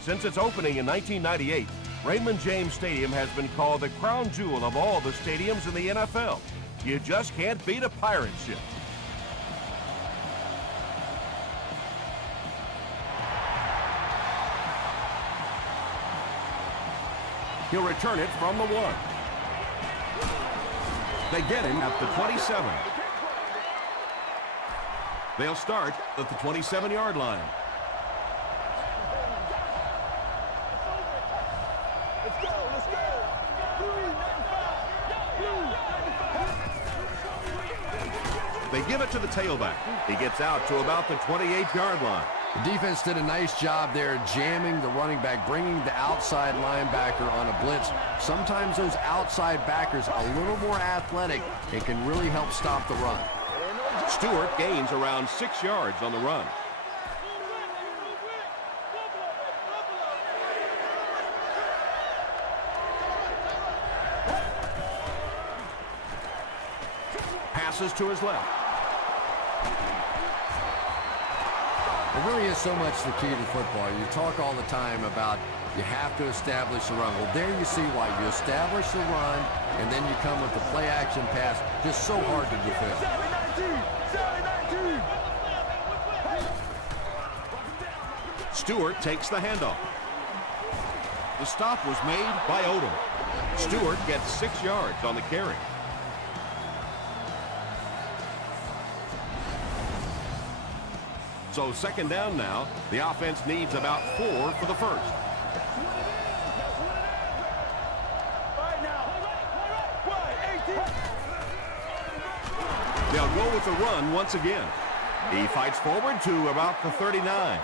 Since its opening in 1998, Raymond James Stadium has been called the crown jewel of all the stadiums in the NFL. You just can't beat a pirate ship. He'll return it from the 1. They get him at the 27. They'll start at the 27-yard line. They give it to the tailback. He gets out to about the 28-yard line. The defense did a nice job there jamming the running back, bringing the outside linebacker on a blitz. Sometimes those outside backers are a little more athletic and can really help stop the run. Stewart gains around 6 yards on the run. Passes to his left. It really is so much the key to football. You talk all the time about you have to establish the run. Well, there you see why. You establish the run, and then you come with the play-action pass. Just so hard to defend. Stewart takes the handoff. The stop was made by Odom. Stewart gets 6 yards on the carry. So second down now. The offense needs about 4 for the first. They'll go with the run once again. He fights forward to about the 39.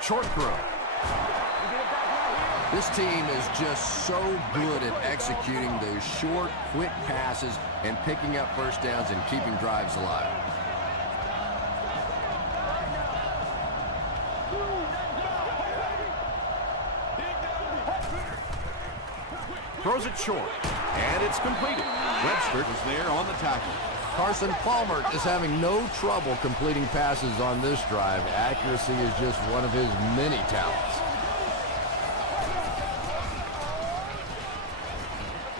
Short throw. This team is just so good at executing those short, quick passes and picking up first downs and keeping drives alive. Throws it short, and it's completed. Webster is there on the tackle. Carson Palmer is having no trouble completing passes on this drive. Accuracy is just one of his many talents.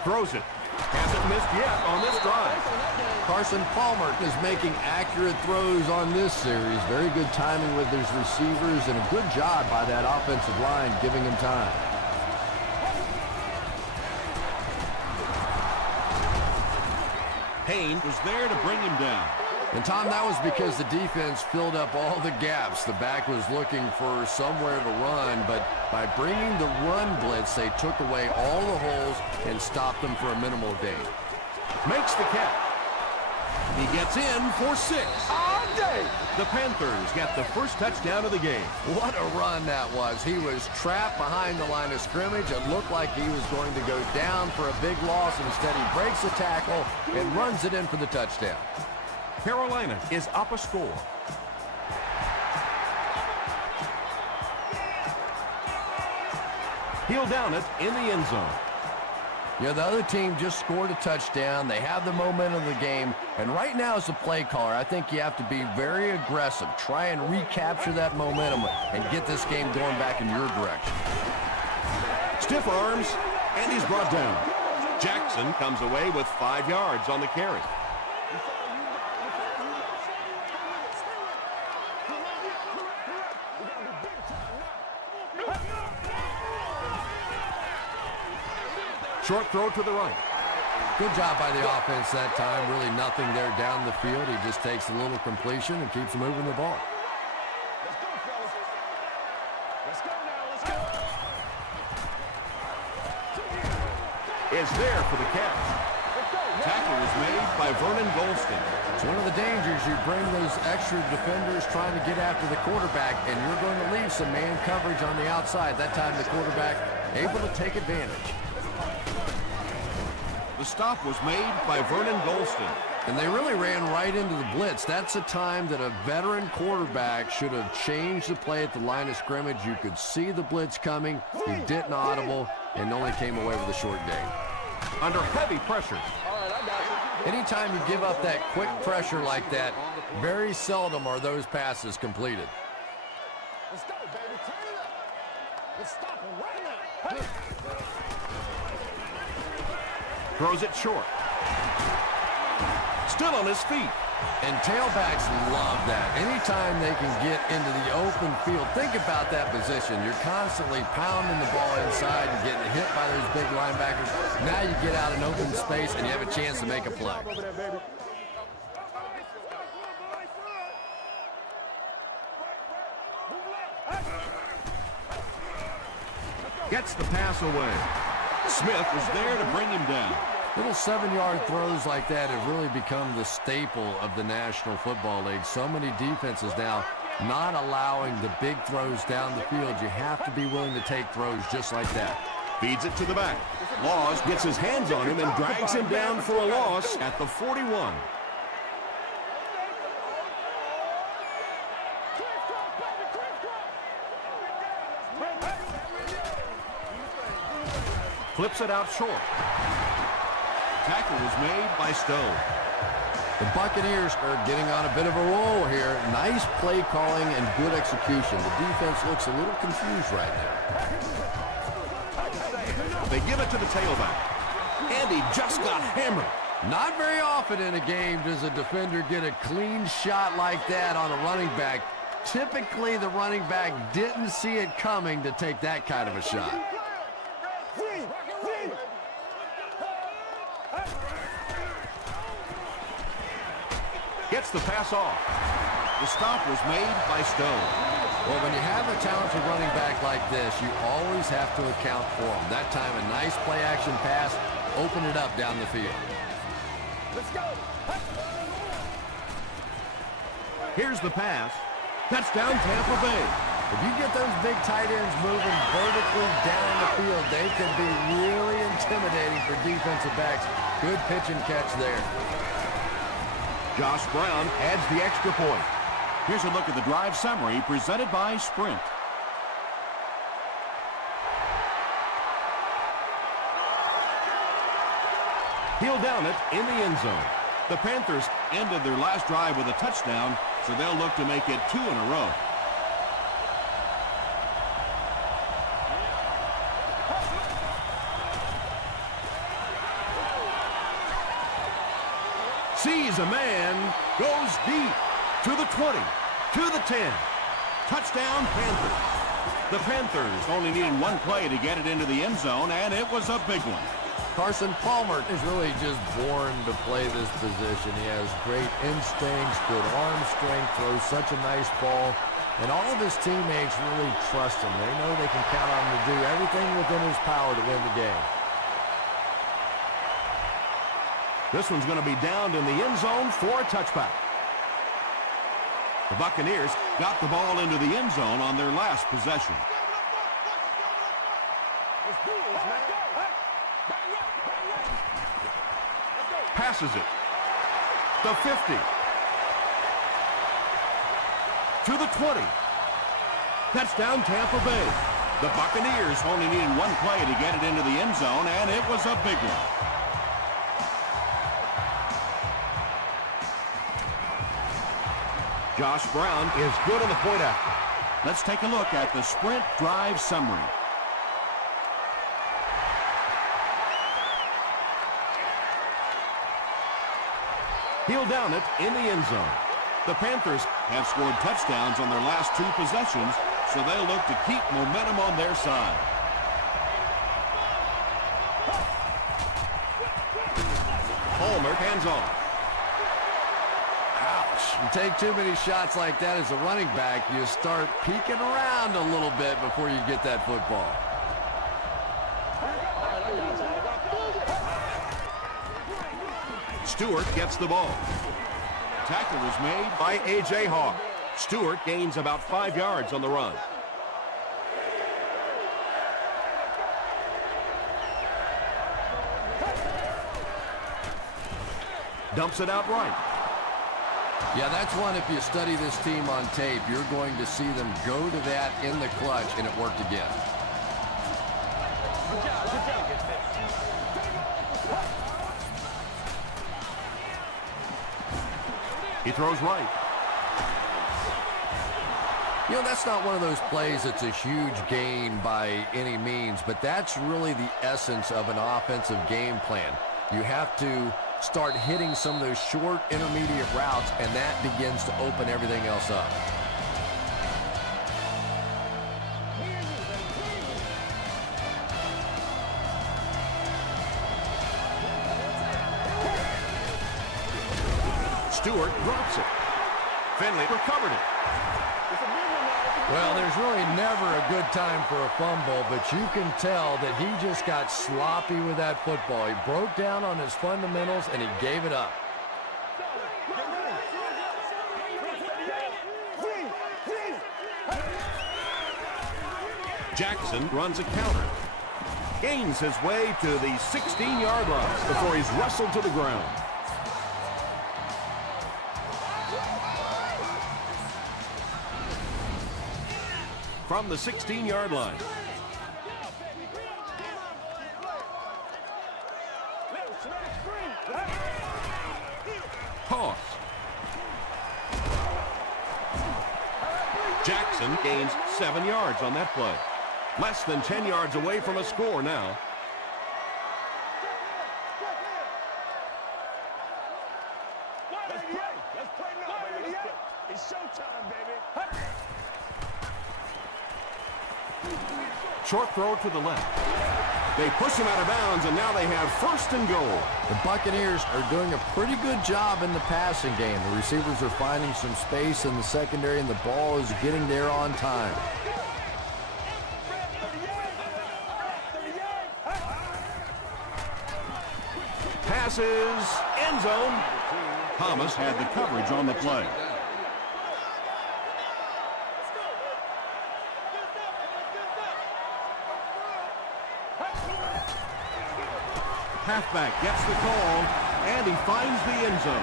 Throws it. Hasn't missed yet on this drive. Carson Palmer is making accurate throws on this series. Very good timing with his receivers and a good job by that offensive line giving him time. Payne was there to bring him down. And, Tom, that was because the defense filled up all the gaps. The back was looking for somewhere to run, but by bringing the run blitz, they took away all the holes and stopped them for a minimal gain. Makes the catch. He gets in for 6. All day. The Panthers get the first touchdown of the game. What a run that was. He was trapped behind the line of scrimmage. It looked like he was going to go down for a big loss. Instead, he breaks the tackle and runs it in for the touchdown. Carolina is up a score. He'll down it in the end zone. Yeah, the other team just scored a touchdown. They have the momentum of the game. And right now as a play caller, I think you have to be very aggressive. Try and recapture that momentum and get this game going back in your direction. Stiff arms, and he's brought down. Jackson comes away with 5 yards on the carry. Short throw to the right. Good job by the offense that time. Really nothing there down the field. He just takes a little completion and keeps moving the ball. Is there for the catch. Tackle was made by Vernon Golston. It's one of the dangers. You bring those extra defenders trying to get after the quarterback, and you're going to leave some man coverage on the outside. That time the quarterback able to take advantage. The stop was made by Vernon Golston. And they really ran right into the blitz. That's a time that a veteran quarterback should have changed the play at the line of scrimmage. You could see the blitz coming. He didn't audible and only came away with a short gain. under heavy pressure. Anytime you give up that quick pressure like that, very seldom are those passes completed. Let's go, baby. Turn it up. Let's stop him right now. Hey. Throws it short. Still on his feet. And tailbacks love that. Anytime they can get into the open field, think about that position. You're constantly pounding the ball inside and getting hit by those big linebackers. Now you get out in open space and you have a chance to make a play. Gets the pass away. Smith is there to bring him down. Little 7-yard throws like that have really become the staple of the National Football League. So many defenses now not allowing the big throws down the field. You have to be willing to take throws just like that. Feeds it to the back. Laws gets his hands on him and drags him down for a loss at the 41. Flips it out short. Tackle was made by Stowe. The Buccaneers are getting on a bit of a roll here. Nice play calling and good execution. The defense looks a little confused right now. They give it to the tailback. And he just got hammered. Not very often in a game does a defender get a clean shot like that on a running back. Typically, the running back didn't see it coming to take that kind of a shot. Gets the pass off. The stop was made by Stowe. Well, when you have a talented running back like this, you always have to account for him. That time, a nice play-action pass, open it up down the field. Let's go. Here's the pass. Touchdown, Tampa Bay. If you get those big tight ends moving vertically down the field, they can be really intimidating for defensive backs. Good pitch and catch there. Josh Brown adds the extra point. Here's a look at the drive summary presented by Sprint. He'll down it in the end zone. The Panthers ended their last drive with a touchdown, so they'll look to make it 2 in a row. Sees a man, goes deep, to the 20, to the 10. Touchdown, Panthers. The Panthers only needed one play to get it into the end zone, and it was a big one. Carson Palmer is really just born to play this position. He has great instincts, good arm strength, throws such a nice ball, and all of his teammates really trust him. They know they can count on him to do everything within his power to win the game. This one's going to be downed in the end zone for a touchback. The Buccaneers got the ball into the end zone on their last possession. Passes it. The 50. To the 20. Touchdown, Tampa Bay. The Buccaneers only needed one play to get it into the end zone, and it was a big one. Josh Brown is good on the point after. Let's take a look at the Sprint drive summary. He'll down it in the end zone. The Panthers have scored touchdowns on their last 2 possessions, so they'll look to keep momentum on their side. Palmer hands off. You take too many shots like that as a running back, you start peeking around a little bit before you get that football. Stewart gets the ball. Tackle was made by A.J. Hawk. Stewart gains about 5 yards on the run. Dumps it out right. Yeah, that's one, if you study this team on tape, you're going to see them go to that in the clutch, and it worked again. He throws right. You know, that's not one of those plays that's a huge gain by any means, but that's really the essence of an offensive game plan. You have to start hitting some of those short intermediate routes, and that begins to open everything else up. Stewart drops it. Finley recovered it. Well, there's really never a good time for a fumble, but you can tell that he just got sloppy with that football. He broke down on his fundamentals, and he gave it up. Jackson runs a counter. Gains his way to the 16-yard line before he's wrestled to the ground. From the 16-yard line. Toss. Jackson gains 7 yards on that play. Less than 10 yards away from a score now. It's showtime, baby. Short throw to the left. They push him out of bounds, and now they have first and goal. The Buccaneers are doing a pretty good job in the passing game. The receivers are finding some space in the secondary, and the ball is getting there on time. Passes, end zone. Thomas had the coverage on the play. Halfback gets the call, and he finds the end zone.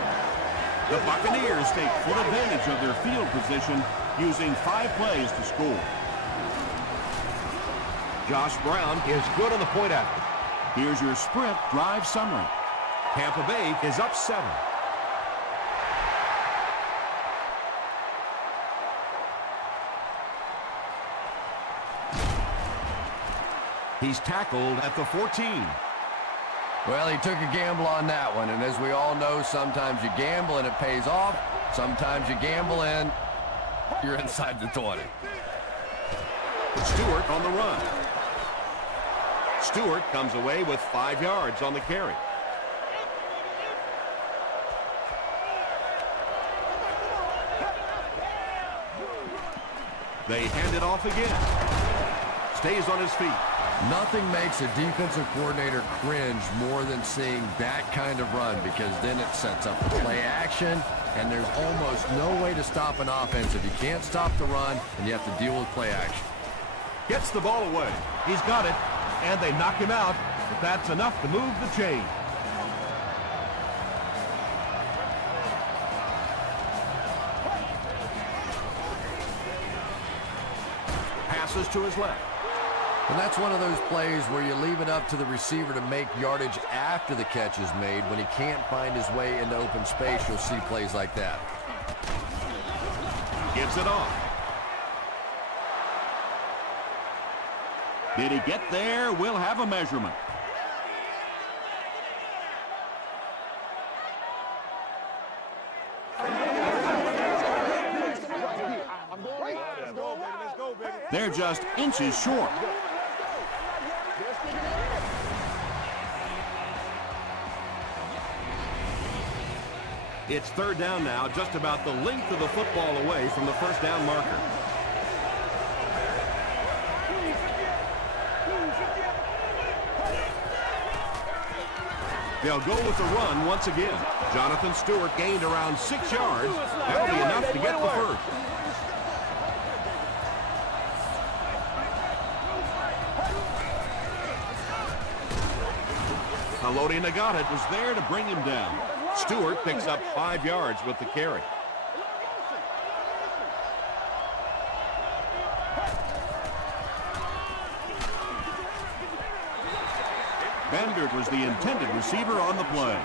The Buccaneers take full advantage of their field position, using 5 plays to score. Josh Brown is good on the point after. Here's your sprint drive summary. Tampa Bay is up 7. He's tackled at the 14. Well, he took a gamble on that one, and as we all know, sometimes you gamble and it pays off. Sometimes you gamble and you're inside the 20. Stewart on the run. Stewart comes away with 5 yards on the carry. They hand it off again. Stays on his feet. Nothing makes a defensive coordinator cringe more than seeing that kind of run, because then it sets up play action, and there's almost no way to stop an offense if you can't stop the run and you have to deal with play action. Gets the ball away. He's got it, and they knock him out, but that's enough to move the chain. Passes to his left. And that's one of those plays where you leave it up to the receiver to make yardage after the catch is made. When he can't find his way into open space, you'll see plays like that. Gives it off. Did he get there? We'll have a measurement. They're just inches short. It's third down now, just about the length of the football away from the first down marker. They'll go with the run once again. Jonathan Stewart gained around 6 yards. That'll be enough to get the first. Haloti Nagata was there to bring him down. Stewart picks up 5 yards with the carry. Bender was the intended receiver on the play.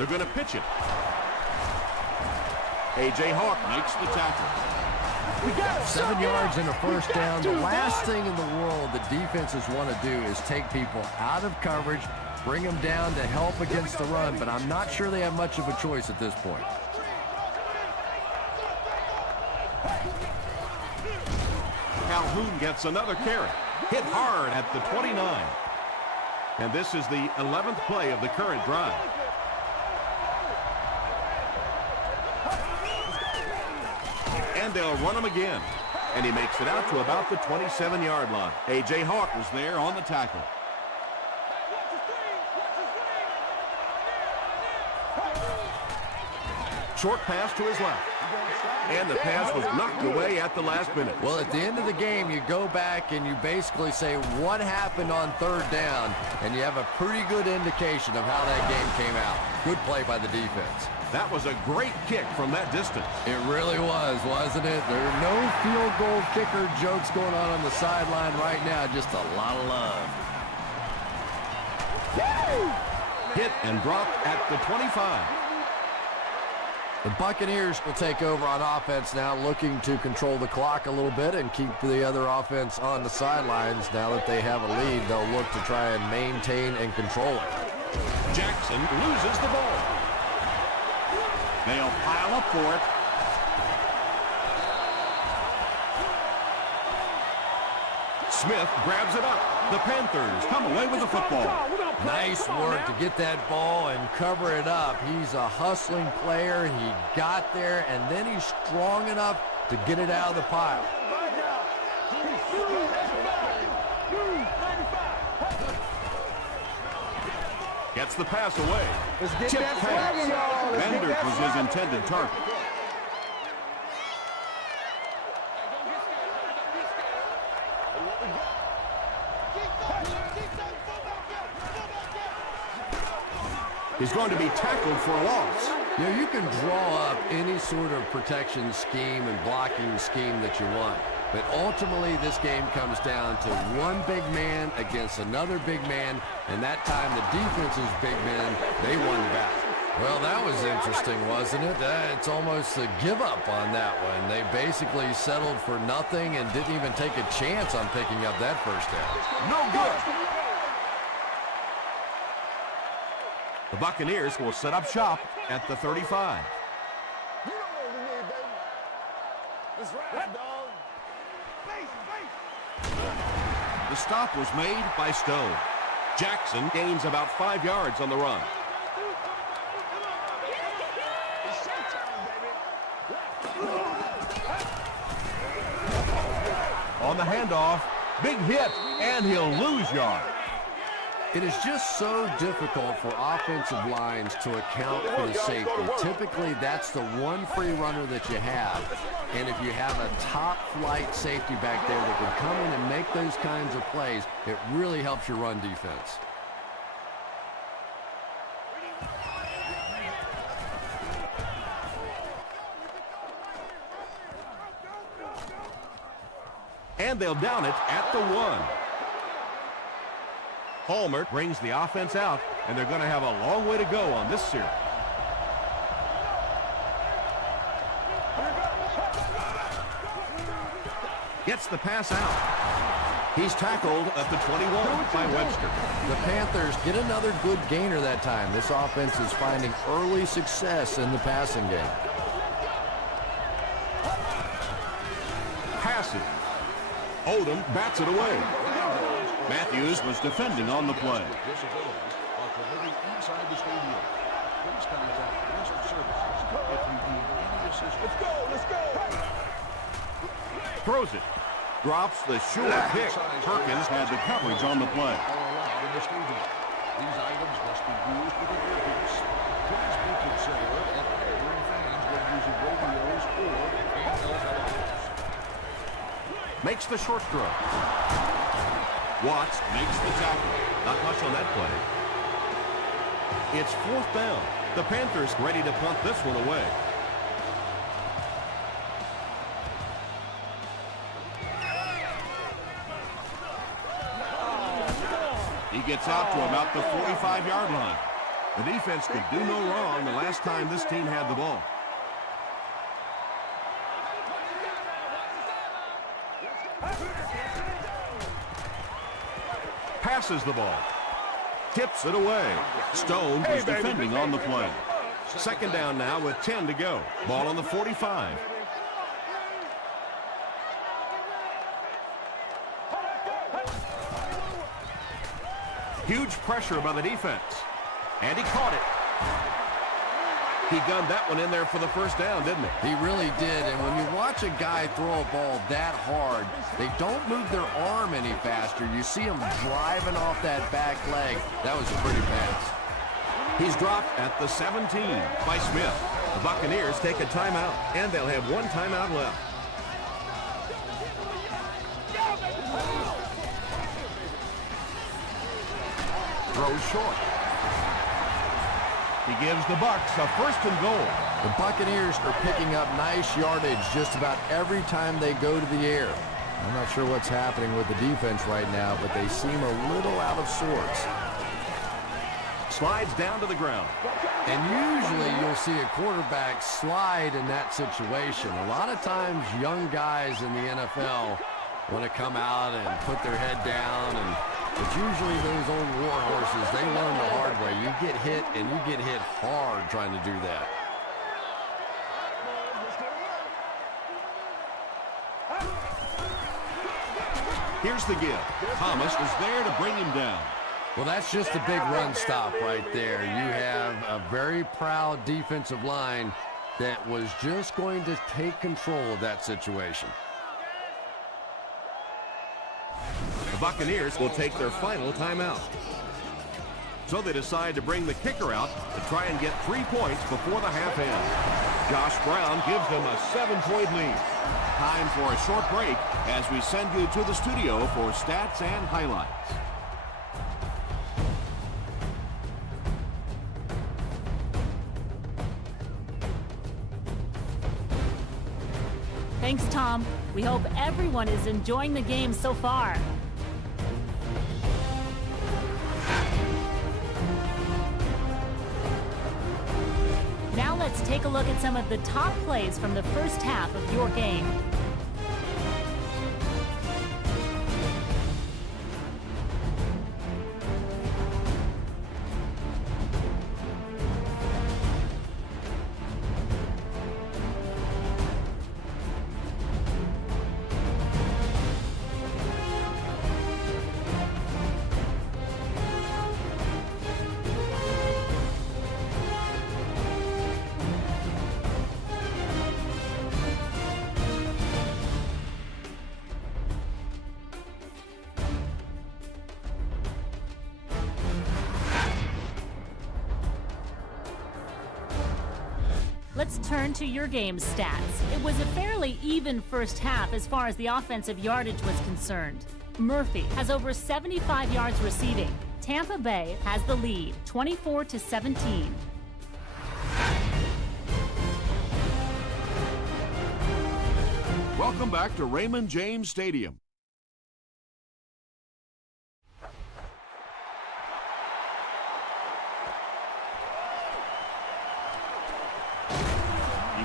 They're going to pitch it. A.J. Hawk makes the tackle. 7 yards and a first down. The last thing in the world that defenses want to do is take people out of coverage, bring them down to help against the run, but I'm not sure they have much of a choice at this point. Calhoun gets another carry. Hit hard at the 29. And this is the 11th play of the current drive. And they'll run him again. And he makes it out to about the 27-yard line. A.J. Hawk was there on the tackle. Short pass to his left. And the pass was knocked away at the last minute. Well, at the end of the game, you go back and you basically say what happened on third down, and you have a pretty good indication of how that game came out. Good play by the defense. That was a great kick from that distance. It really was, wasn't it? There are no field goal kicker jokes going on the sideline right now. Just a lot of love. Hit and dropped at the 25. The Buccaneers will take over on offense now, looking to control the clock a little bit and keep the other offense on the sidelines. Now that they have a lead, they'll look to try and maintain and control it. Jackson loses the ball. They'll pile up for it. Smith grabs it up. The Panthers come away with the football. Nice work to get that ball and cover it up. He's a hustling player. He got there, and then he's strong enough to get it out of the pile. Gets the pass away. Let's get Tip that pass. flag, y'all. Let's get Bender that was his intended target. He's going to be tackled for a loss. You know, you can draw up any sort of protection scheme and blocking scheme that you want. But ultimately, this game comes down to one big man against another big man. And that time, the defense's big men, they won the battle. Well, that was interesting, wasn't it? It's almost a give-up on that one. They basically settled for nothing and didn't even take a chance on picking up that first down. No good. The Buccaneers will set up shop at the 35. You know what we need, baby. Let's ride, dog. The stop was made by Stone. Jackson gains about 5 yards on the run. It's showtime, baby. On the handoff, big hit, and he'll lose yards. It is just so difficult for offensive lines to account for the safety. Typically, that's the one free runner that you have. And if you have a top-flight safety back there that can come in and make those kinds of plays, it really helps your run defense. And they'll down it at the 1. Palmer brings the offense out, and they're going to have a long way to go on this series. Gets the pass out. He's tackled at the 21 by Webster. The Panthers get another good gainer that time. This offense is finding early success in the passing game. Passes. Odom bats it away. Matthews was defending on the play. Let's go. Throws it. Drops the sure pick. Perkins had the coverage on the play. These items must be used with awareness. Please be considerate and honoring fans when using radios or handheld telephones. Makes the short throw. Watts makes the tackle. Not much on that play. It's 4th down. The Panthers ready to punt this one away. He gets out to about the 45-yard line. The defense could do no wrong the last time this team had the ball. Passes the ball. Tips it away. Stone was defending on the play. Second down now with 10 to go. Ball on the 45. Huge pressure by the defense. And he caught it. He gunned that one in there for the first down, didn't he? He really did, and when you watch a guy throw a ball that hard, they don't move their arm any faster. You see him driving off that back leg. That was a pretty pass. He's dropped at the 17 by Smith. The Buccaneers take a timeout, and they'll have one timeout left. Throws short. He gives the Bucs a first and goal. The Buccaneers are picking up nice yardage just about every time they go to the air. I'm not sure what's happening with the defense right now, but they seem a little out of sorts. Slides down to the ground. And usually you'll see a quarterback slide in that situation. A lot of times young guys in the NFL want to come out and put their head down, but usually those old war horses, they learn the hard way. You get hit, and you get hit hard trying to do that. Here's the give. Thomas was there to bring him down. Well, that's just a big run stop right there. You have a very proud defensive line that was just going to take control of that situation. The Buccaneers will take their final timeout. So they decide to bring the kicker out to try and get 3 points before the half end. Josh Brown gives them a 7-point lead. Time for a short break as we send you to the studio for stats and highlights. Thanks, Tom. We hope everyone is enjoying the game so far. Now let's take a look at some of the top plays from the first half of your game. Let's turn to your game's stats. It was a fairly even first half as far as the offensive yardage was concerned. Murphy has over 75 yards receiving. Tampa Bay has the lead, 24-17. Welcome back to Raymond James Stadium.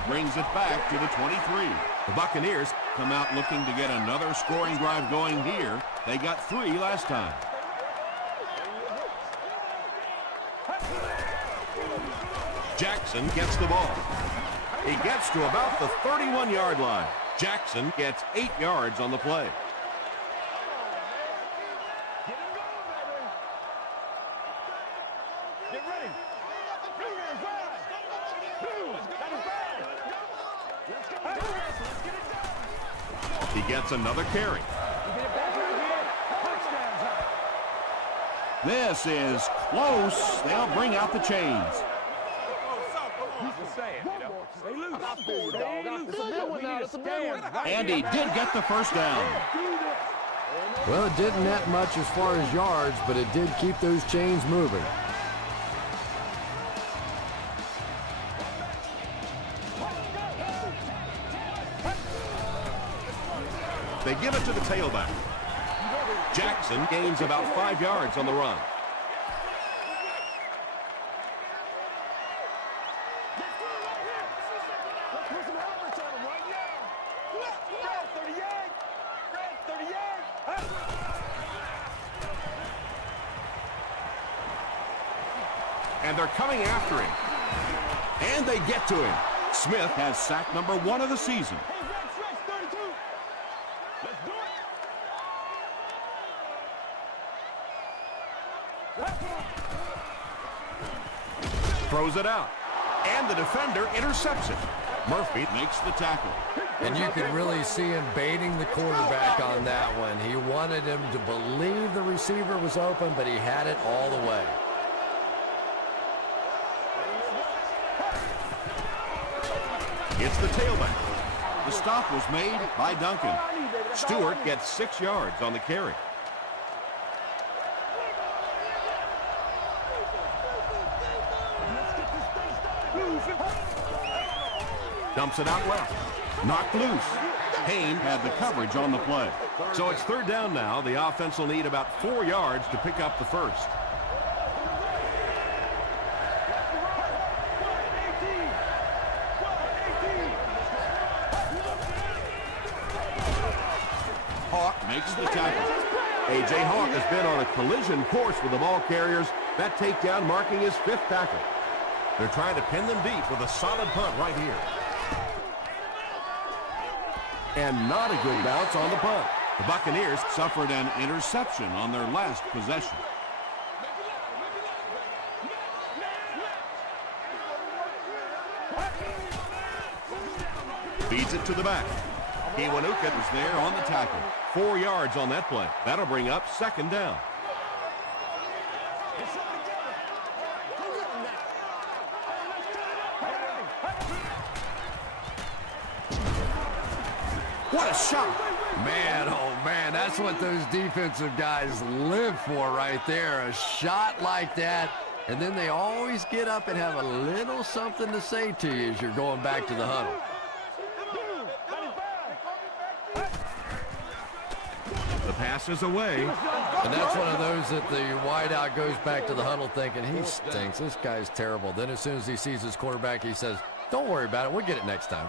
Brings it back to the 23. The Buccaneers come out looking to get another scoring drive going here. They got 3 last time. Jackson gets the ball. He gets to about the 31-yard line. Jackson gets 8 yards on the play. He gets another carry. This is close. They'll bring out the chains. And he did get the first down. Well, it didn't net much as far as yards, but it did keep those chains moving. They give it to the tailback. Jackson gains about 5 yards on the run. And they're coming after him. And they get to him. Smith has sack number 1 of the season. Throws it out. And the defender intercepts it. Murphy makes the tackle. And you can really see him baiting the quarterback on that one. He wanted him to believe the receiver was open, but he had it all the way. It's the tailback. The stop was made by Duncan. Stewart gets 6 yards on the carry. Dumps it out left. Knocked loose. Payne had the coverage on the play. So it's 3rd down now. The offense will need about 4 yards to pick up the first. Hawk makes the tackle. A.J. Hawk has been on a collision course with the ball carriers. That takedown marking his 5th tackle. They're trying to pin them deep with a solid punt right here. And not a good bounce on the punt. The Buccaneers suffered an interception on their last possession. Feeds it to the back. Kiwanuka was there on the tackle. 4 yards on that play. That'll bring up 2nd down. What a shot! Man, oh man, that's what those defensive guys live for right there. A shot like that, and then they always get up and have a little something to say to you as you're going back to the huddle. The pass is away. And that's one of those that the wideout goes back to the huddle thinking, he stinks, this guy's terrible. Then as soon as he sees his quarterback, he says, don't worry about it, we'll get it next time.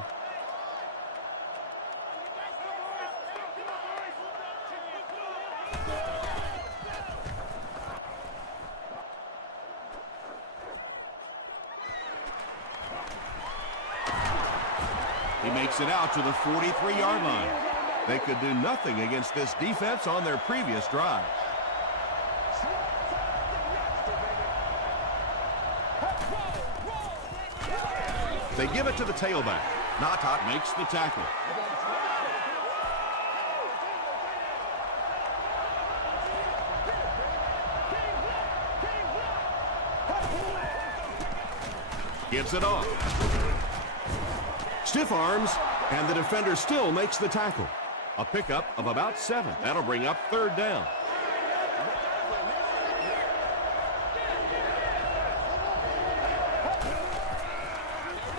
He makes it out to the 43-yard line. They could do nothing against this defense on their previous drive. They give it to the tailback. Natat makes the tackle. Gives it off. Stiff arms, and the defender still makes the tackle. A pickup of about 7. That'll bring up 3rd down.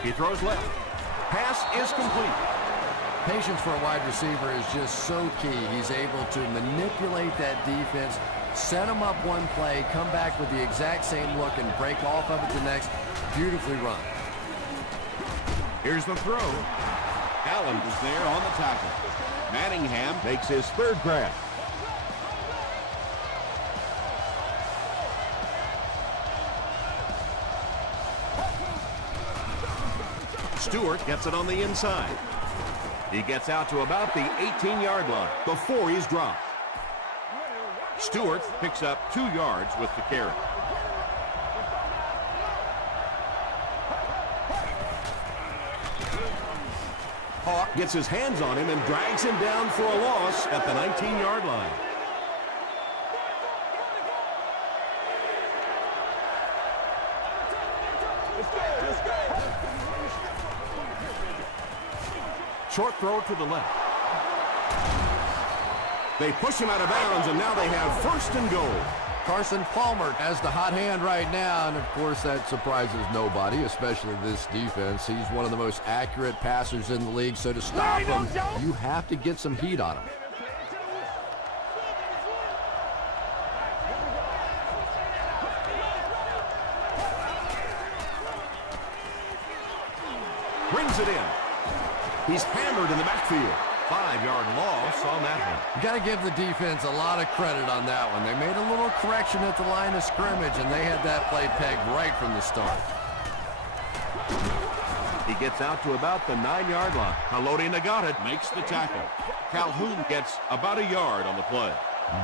He throws left. Pass is complete. Patience for a wide receiver is just so key. He's able to manipulate that defense, set them up one play, come back with the exact same look, and break off of it the next. Beautifully run. Here's the throw. Allen was there on the tackle. Manningham makes his 3rd grab. Stewart gets it on the inside. He gets out to about the 18-yard line before he's dropped. Stewart picks up 2 yards with the carry. Hawk gets his hands on him and drags him down for a loss at the 19-yard line. Short throw to the left. They push him out of bounds, and now they have 1st and goal. Carson Palmer has the hot hand right now, and of course that surprises nobody, especially this defense. He's one of the most accurate passers in the league, so to stop him, you have to get some heat on him. Brings it in. He's hammered in the backfield. 5-yard loss on that one. You got to give the defense a lot of credit on that one. They made a little correction at the line of scrimmage, and they had that play pegged right from the start. He gets out to about the 9-yard line. Haloti Nagata makes the tackle. Calhoun gets about a yard on the play.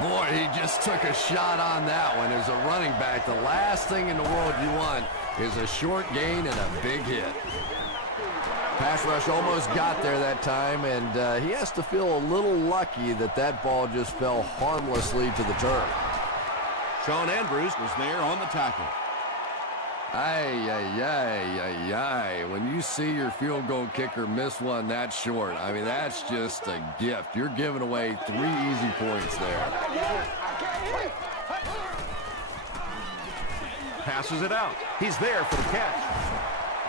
Boy, he just took a shot on that one. As a running back, the last thing in the world you want is a short gain and a big hit. Pass rush almost got there that time, and he has to feel a little lucky that that ball just fell harmlessly to the turf. Sean Andrews was there on the tackle. Ay, ay, ay, ay, ay. When you see your field goal kicker miss one that short, I mean, that's just a gift. You're giving away 3 easy points there. Passes it out. He's there for the catch.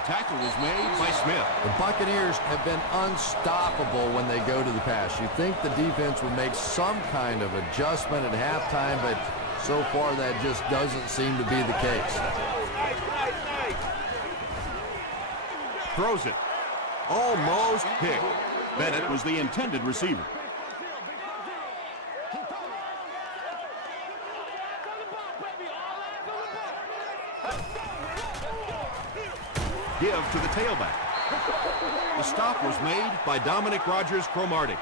Tackle was made by Smith. The Buccaneers have been unstoppable when they go to the pass. You think the defense would make some kind of adjustment at halftime, but so far that just doesn't seem to be the case. Throws it. Almost picked. Bennett was the intended receiver. Give to the tailback. The stop was made by Dominic Rodgers-Cromartie.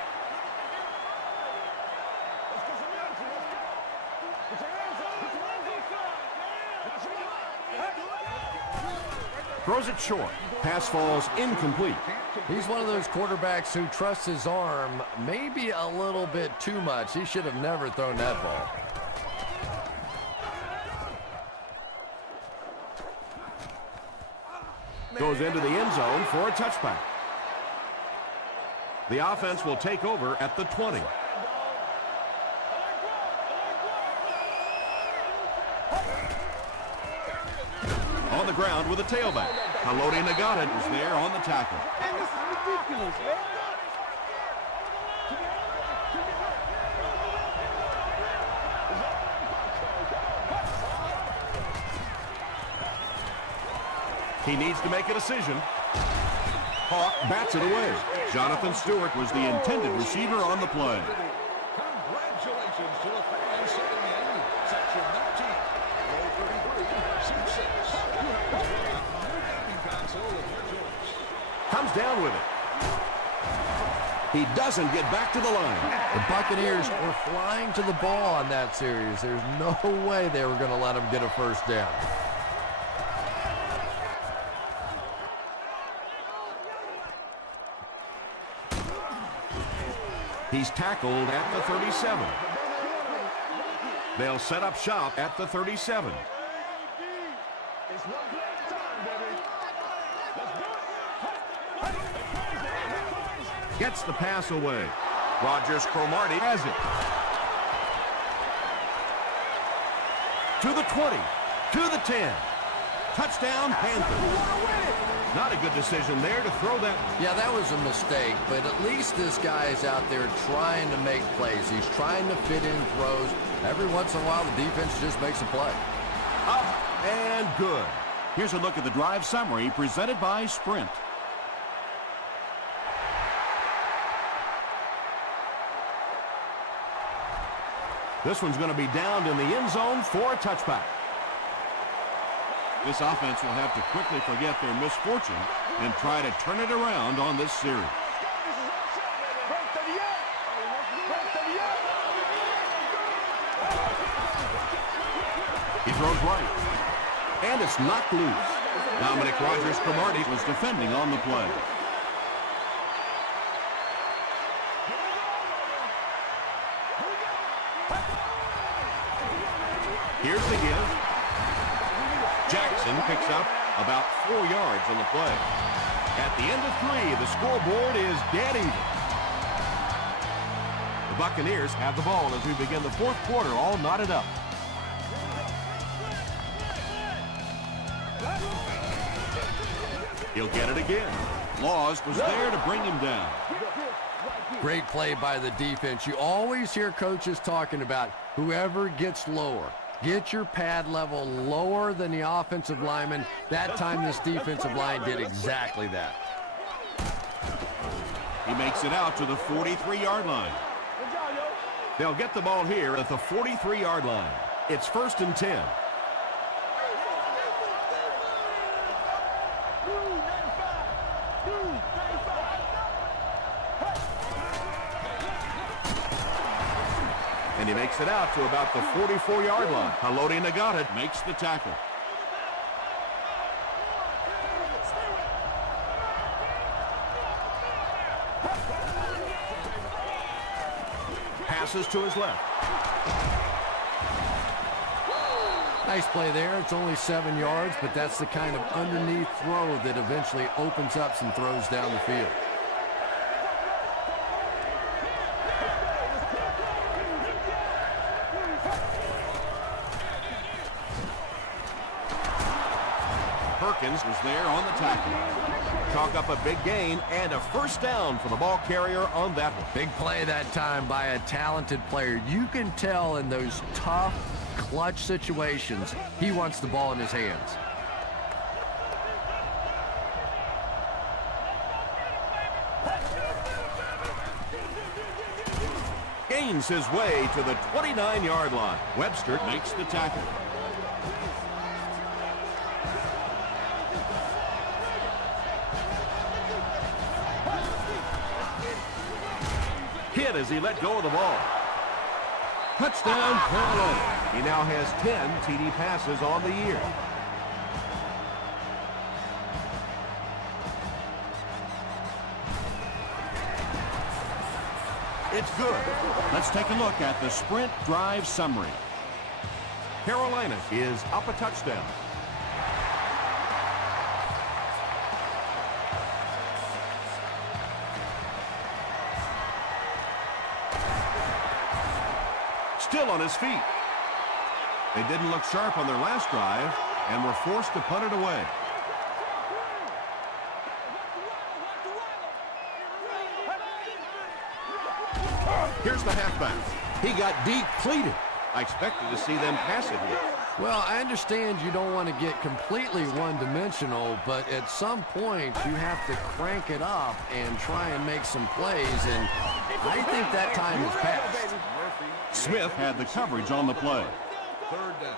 Throws it short. Pass falls incomplete. He's one of those quarterbacks who trusts his arm maybe a little bit too much. He should have never thrown that ball. Goes into the end zone for a touchback. The offense will take over at the 20. On the ground with a tailback. Haloti Nagata is there on the tackle. Man, this is ridiculous, man. He needs to make a decision. Hawk bats it away. Jonathan Stewart was the intended receiver on the play. Congratulations to the fans sitting in section 19, row 33, seat 6. You have a gaming console of your choice. Comes down with it. He doesn't get back to the line. The Buccaneers were flying to the ball on that series. There's no way they were going to let him get a first down. He's tackled at the 37. They'll set up shop at the 37. It's one play at a time, baby. Let's do it. Gets the pass away. Rodgers-Cromartie has it. To the 20. To the 10. Touchdown, Panthers. Not a good decision there to throw that. Yeah, that was a mistake, but at least this guy's out there trying to make plays. He's trying to fit in throws. Every once in a while, the defense just makes a play. Up and good. Here's a look at the drive summary presented by Sprint. This one's going to be downed in the end zone for a touchback. This offense will have to quickly forget their misfortune and try to turn it around on this series. He throws right. And it's knocked loose. Dominic Rodgers-Cromartie was defending on the play. Here's the give. Jackson picks up about 4 yards on the play. At the end of 3, the scoreboard is dead even. The Buccaneers have the ball as we begin the fourth quarter, all knotted up. He'll get it again. Laws was there to bring him down. Great play by the defense. You always hear coaches talking about whoever gets lower. Get your pad level lower than the offensive lineman. That time this defensive line did exactly that. He makes it out to the 43-yard line. They'll get the ball here at the 43-yard line. It's 1st and 10. And he makes it out to about the 44-yard line. Haloti Nagata makes the tackle. Passes to his left. Nice play there. It's only 7 yards, but that's the kind of underneath throw that eventually opens up some throws down the field. Perkins was there on the tackle. Chalk up a big gain and a first down for the ball carrier on that one. Big play that time by a talented player. You can tell in those tough, clutch situations, he wants the ball in his hands. Gains his way to the 29-yard line. Webster makes the tackle. Hit as he let go of the ball. Touchdown, Carolina. He now has 10 TD passes on the year. It's good. Let's take a look at the sprint drive summary. Carolina is up a touchdown. Still on his feet. They didn't look sharp on their last drive and were forced to punt it away. Here's the halfback. He got depleted. I expected to see them pass it here. Well, I understand you don't want to get completely one-dimensional, but at some point you have to crank it up and try and make some plays, and I think that time has passed. Smith had the coverage on the play. 3rd down.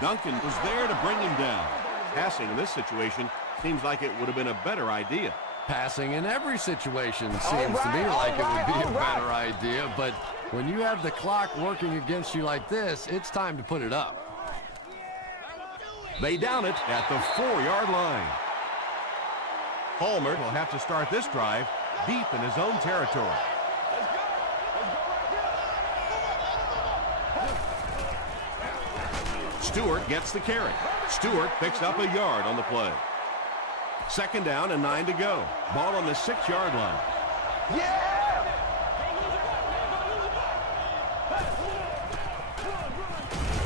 Duncan was there to bring him down. Passing in this situation seems like it would have been a better idea. Passing in every situation seems to me like it would be a better idea, but when you have the clock working against you like this, it's time to put it up. They down it at the 4-yard line. Palmer will have to start this drive deep in his own territory. Stewart gets the carry. Stewart picks up a yard on the play. 2nd down and 9 to go. Ball on the 6-yard line.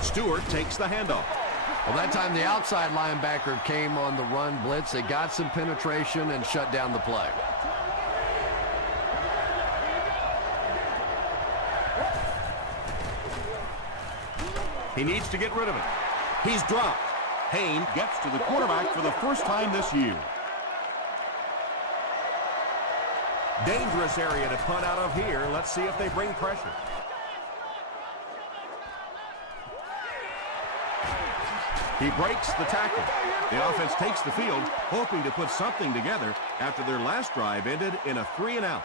Stewart takes the handoff. Well, that time the outside linebacker came on the run blitz. They got some penetration and shut down the play. He needs to get rid of it. He's dropped. Payne gets to the quarterback for the first time this year. Dangerous area to punt out of here. Let's see if they bring pressure. He breaks the tackle. The offense takes the field, hoping to put something together after their last drive ended in a 3-and-out.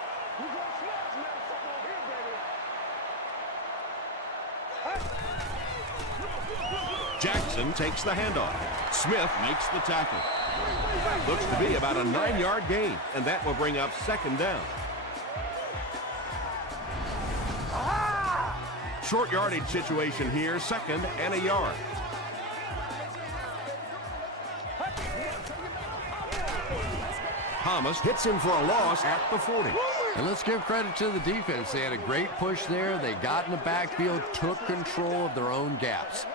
Jackson takes the handoff. Smith makes the tackle. Looks to be about a 9-yard gain, and that will bring up 2nd down. Short yardage situation here, 2nd and a yard. Thomas hits him for a loss at the 40. And let's give credit to the defense. They had a great push there. They got in the backfield, took control of their own gaps.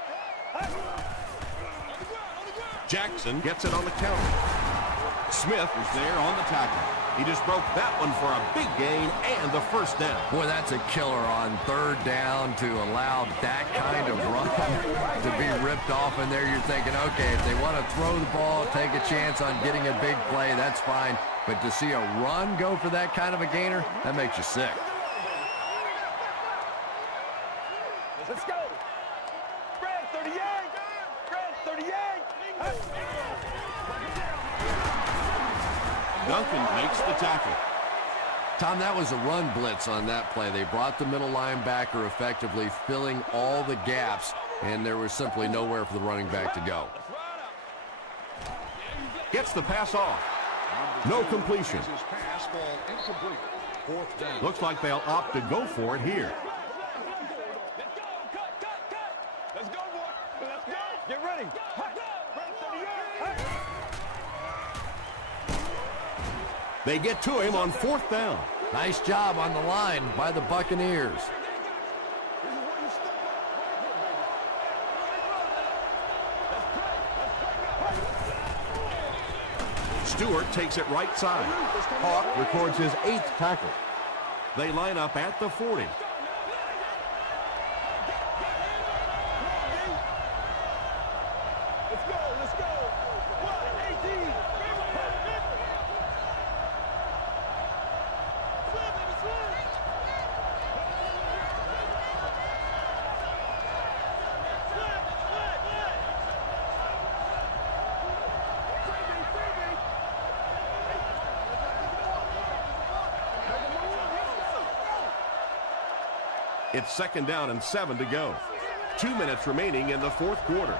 Jackson gets it on the counter. Smith is there on the tackle. He just broke that one for a big gain and the first down. Boy, that's a killer on third down to allow that kind of run to be ripped off in there. You're thinking, okay, if they want to throw the ball, take a chance on getting a big play, that's fine. But to see a run go for that kind of a gainer, that makes you sick. Let's go. Brad 38. Brad 38. Duncan makes the tackle. Tom, that was a run blitz on that play. They brought the middle linebacker effectively filling all the gaps, and there was simply nowhere for the running back to go. Gets the pass off. No completion. Looks like they'll opt to go for it here. Let's go, boy. Let's go. Get ready. They get to him on fourth down. Nice job on the line by the Buccaneers. Stewart takes it right side. Hawk records his 8th tackle. They line up at the 40. Let's go. Let's go. 118. It's 2nd down and 7 to go. 2 minutes remaining in the fourth quarter.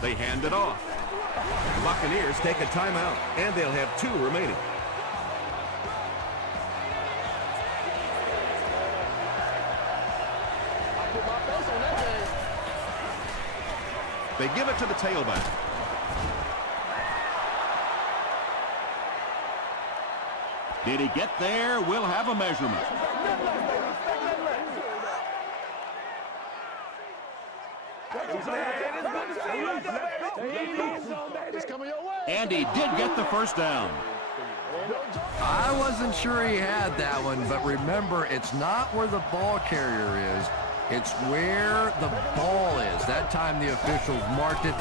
They hand it off. The Buccaneers take a timeout, and they'll have 2 remaining. They give it to the tailback. Did he get there? We'll have a measurement. And he did get the first down. I wasn't sure he had that one, but remember, it's not where the ball carrier is. It's where the ball is. That time the officials marked it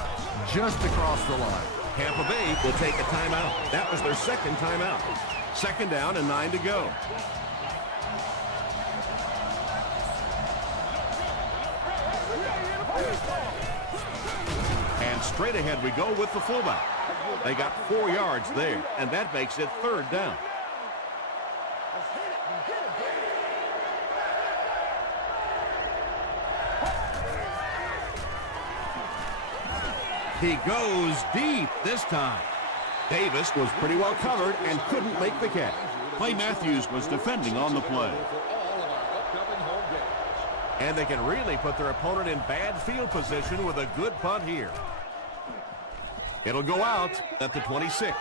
just across the line. Tampa Bay will take a timeout. That was their 2nd timeout. 2nd down and 9 to go. And straight ahead we go with the fullback. They got 4 yards there, and that makes it 3rd down. He goes deep this time. Davis was pretty well covered and couldn't make the catch. Clay Matthews was defending on the play. And they can really put their opponent in bad field position with a good punt here. It'll go out at the 26.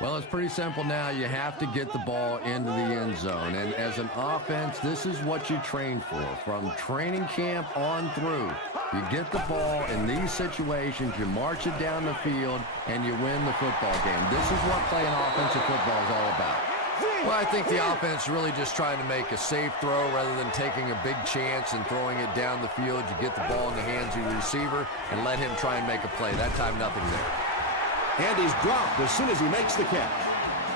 Well, it's pretty simple now. You have to get the ball into the end zone. And as an offense, this is what you train for. From training camp on through, you get the ball in these situations, you march it down the field, and you win the football game. This is what playing offensive football is all about. Well, I think the offense really just trying to make a safe throw rather than taking a big chance and throwing it down the field. You get the ball in the hands of your receiver and let him try and make a play. That time, nothing there. And he's dropped as soon as he makes the catch.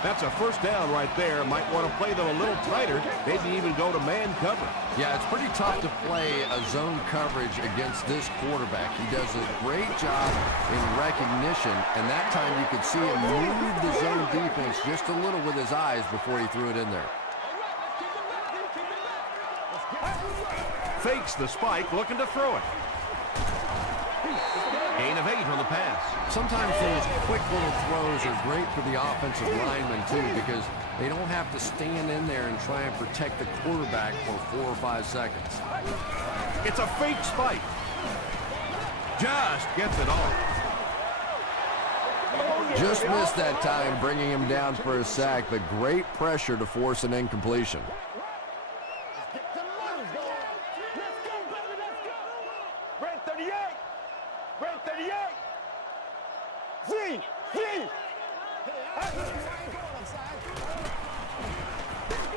That's a first down right there. Might want to play them a little tighter, maybe even go to man cover. Yeah, it's pretty tough to play a zone coverage against this quarterback. He does a great job in recognition, and that time you could see him move the zone defense just a little with his eyes before he threw it in there. Fakes the spike, looking to throw it. Gain of 8 on the pass. Sometimes those quick little throws are great for the offensive linemen, too, because they don't have to stand in there and try and protect the quarterback for 4 or 5 seconds. It's a fake spike. Just gets it off. Just missed that time, bringing him down for a sack, but great pressure to force an incompletion. Brad 38. Brad 38.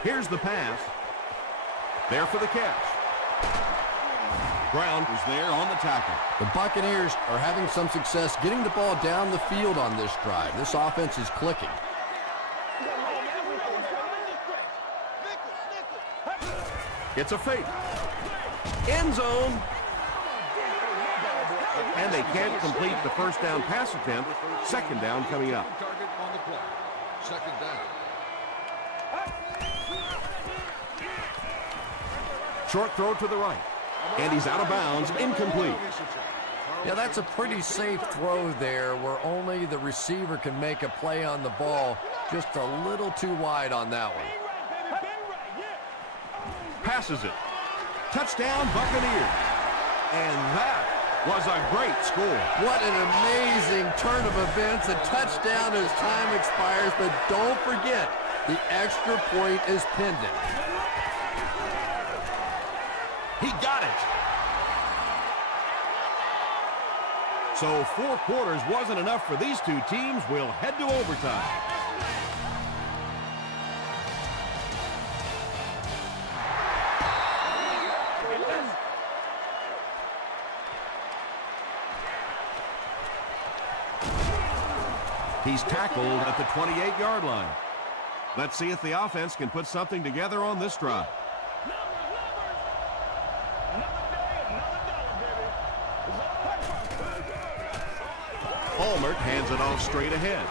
Here's the pass. There for the catch. Brown was there on the tackle. The Buccaneers are having some success getting the ball down the field on this drive. This offense is clicking. It's a fake. End zone. And they can't complete the first down pass attempt. Second down coming up. Target on the play. Second down. Short throw to the right. And he's out of bounds, incomplete. Yeah, that's a pretty safe throw there where only the receiver can make a play on the ball. Just a little too wide on that one. Passes it. Touchdown, Buccaneers. And that was a great score. What an amazing turn of events. A touchdown as time expires, but don't forget, the extra point is pending. He got it. So 4 quarters wasn't enough for these two teams. We'll head to overtime. He's tackled at the 28-yard line. Let's see if the offense can put something together on this drive. Allmert hands it off straight ahead.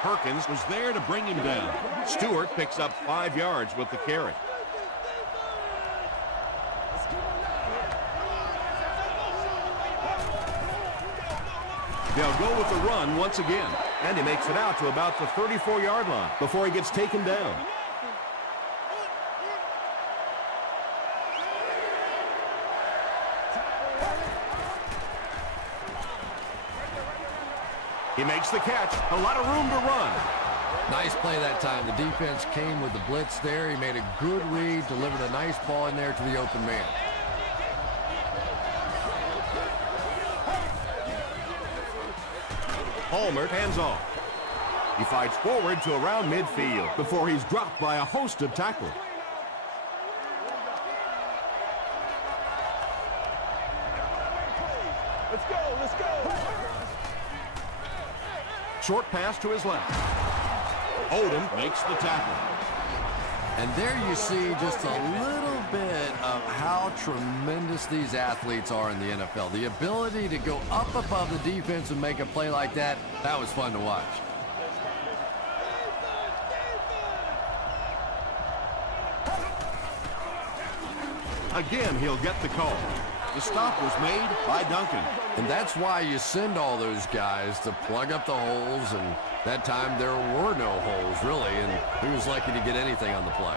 Perkins was there to bring him down. Stewart picks up 5 yards with the carry. They'll go with the run once again. And he makes it out to about the 34-yard line before he gets taken down. He makes the catch. A lot of room to run. Nice play that time. The defense came with the blitz there. He made a good read, delivered a nice ball in there to the open man. Allmert hands off. He fights forward to around midfield before he's dropped by a host of tacklers. Let's go, let's go. Short pass to his left. Odom makes the tackle. And there you see just a little bit of how tremendous these athletes are in the NFL. The ability to go up above the defense and make a play like that, that was fun to watch. Again, he'll get the call. The stop was made by Duncan. And that's why you send all those guys to plug up the holes, and that time there were no holes, really, and he was lucky to get anything on the play.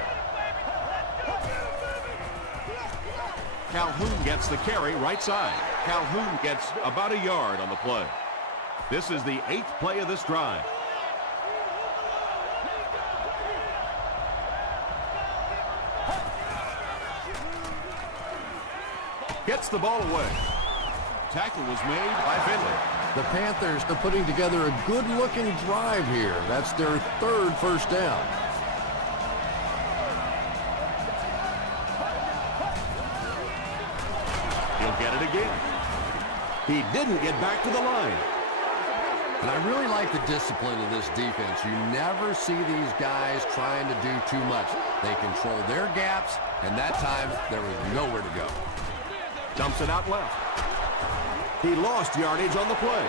Calhoun gets the carry right side. Calhoun gets about a yard on the play. This is the 8th play of this drive. Gets the ball away. Tackle was made by Finley. The Panthers are putting together a good-looking drive here. That's their 3rd first down. He'll get it again. He didn't get back to the line. And I really like the discipline of this defense. You never see these guys trying to do too much. They control their gaps, and that time there was nowhere to go. Dumps it out left. He lost yardage on the play.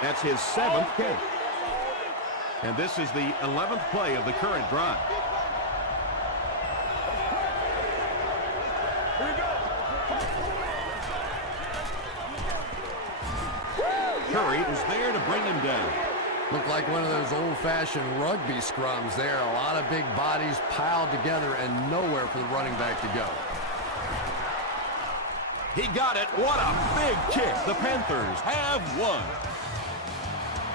That's his 7th catch. And this is the 11th play of the current drive. Curry was there to bring him down. Looked like one of those old-fashioned rugby scrums there. A lot of big bodies piled together and nowhere for the running back to go. He got it. What a big kick. The Panthers have won.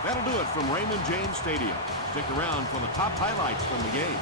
That'll do it from Raymond James Stadium. Stick around for the top highlights from the game.